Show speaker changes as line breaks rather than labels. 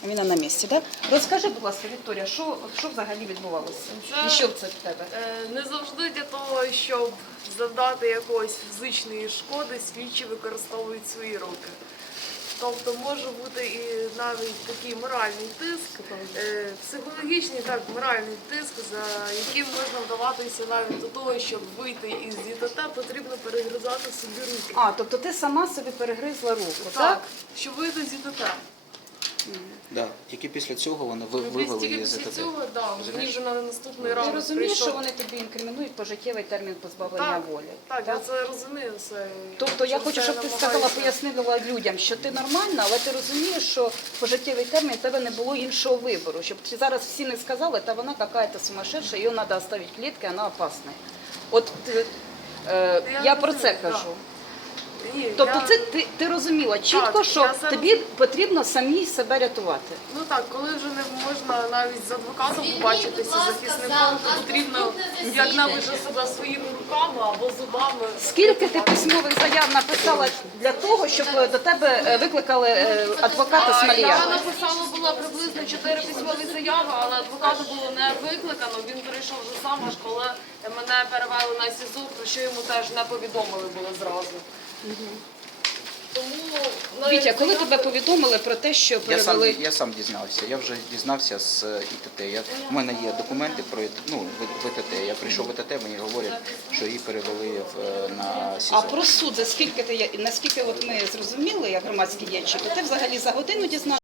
Він на місці, так? Розкажи, будь ласка, Вікторія, що взагалі відбувалося? І що це в тебе?
Не завжди для того, щоб завдати якоїсь фізичної шкоди, слідчі використовують свої руки. Тобто може бути і навіть такий моральний тиск, психологічний, так, моральний тиск, за яким можна вдаватися навіть до того, щоб вийти із ДТТ, потрібно перегризати собі руки.
А, тобто ти сама собі перегризла руку, так?
Так, щоб вийти з ДТТ.
Да. Тільки після цього вони вивели
Тільки
її з
після
ЗТТ.
цього, так, мені вже на наступний
Ти
ранок
розумієш,
прийшов.
що вони тобі інкримінують пожиттєвий термін позбавлення волі?
Так, я це розумію.
Тобто я хочу, щоб ти сказала, пояснила людям, що ти нормальна, але ти розумієш, що пожиттєвий термін в тебе не було іншого вибору. Щоб зараз всі не сказали, та вона якась сумасшедша, її треба оставити в клітці, вона опасна. От я про це кажу.
Ні,
Тобто це ти розуміла чітко,
Так,
що
я це
тобі потрібно самій себе рятувати.
Ну так, коли вже не можна навіть з адвокатом побачитися, з захисником, то потрібно як-небудь себе своїми руками або зубами.
Скільки ти письмових заяв написала для того, щоб до тебе викликали адвоката
Я
Смолія?
написала було приблизно 4 письмові заяви, але адвоката було не викликано. Він прийшов вже сам, аж коли мене перевели на СІЗО, про що йому теж не повідомили було зразу. Тому
Вітя, коли тебе повідомили про те, що перевели...
Я сам дізнався. Я вже дізнався з ІТТ. У мене є документи про ВТТ. Я прийшов в ВТТ, мені говорять, що її перевели на СІЗО.
А про суд, наскільки от ми зрозуміли, як громадські діячі, то ти взагалі за годину дізнався?